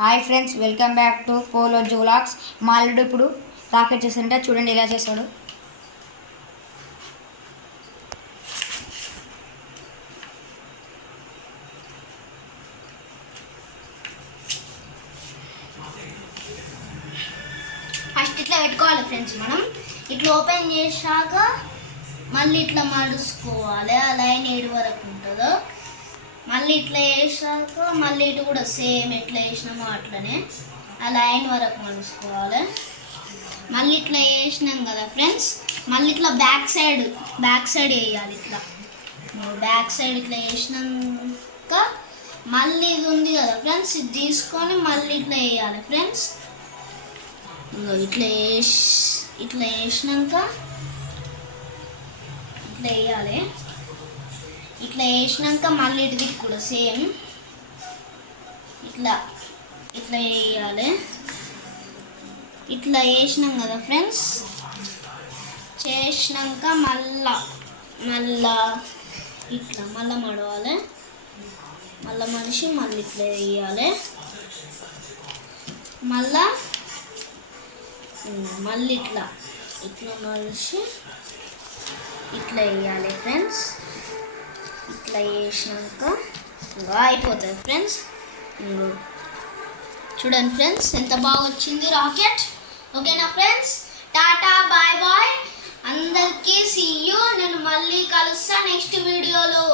Hi friends, welcome back to పోలోజీ vlogs. మా అల్లుడు ఇప్పుడు రాకెట్ చేస్తుంటే చూడండి ఎలా చేస్తాడు. ఫస్ట్ ఇట్లా పెట్టుకోవాలి ఫ్రెండ్స్. మనం ఇట్లా ఓపెన్ చేశాక మళ్ళీ ఇట్లా మడుచుకోవాలి. ఆ లైన్ ఏడు వరకు ఉంటుందో మళ్ళీ ఇట్లా వేసాక మళ్ళీ ఇటు కూడా సేమ్ ఎట్లా వేసినామో అట్లనే ఆ లైన్ వరకు మలుసుకోవాలి. మళ్ళీ ఇట్లా వేసినాం కదా ఫ్రెండ్స్, మళ్ళీ ఇట్లా బ్యాక్ సైడ్ వేయాలి. ఇట్లా బ్యాక్ సైడ్ ఇట్లా వేసినాక మళ్ళీ ఇది ఉంది కదా ఫ్రెండ్స్, ఇది తీసుకొని మళ్ళీ ఇట్లా వేయాలి ఫ్రెండ్స్. ఇట్లా వేసినాక ఇట్లా వేయాలి. ఇట్లా వేసినాక మళ్ళీ ఇటుది కూడా సేమ్ ఇట్లా ఇట్లా వేయాలి. ఇట్లా వేసినాం కదా ఫ్రెండ్స్, చేసినాక మళ్ళా ఇట్లా మళ్ళీ మడవాలి. మళ్ళీ మనిషి మళ్ళీ ఇట్లా వేయాలి. మళ్ళీ ఇట్లా మనిషి ఇట్లా వేయాలి ఫ్రెండ్స్. ఇట్లా వేసినాక అయిపోతుంది ఫ్రెండ్స్. చూడండి ఫ్రెండ్స్ ఎంత బాగా వచ్చింది రాకెట్. ఓకేనా ఫ్రెండ్స్, టాటా బాయ్ బాయ్ అందరికీ. See you. నేను మళ్ళీ కలుస్తా నెక్స్ట్ వీడియోలో.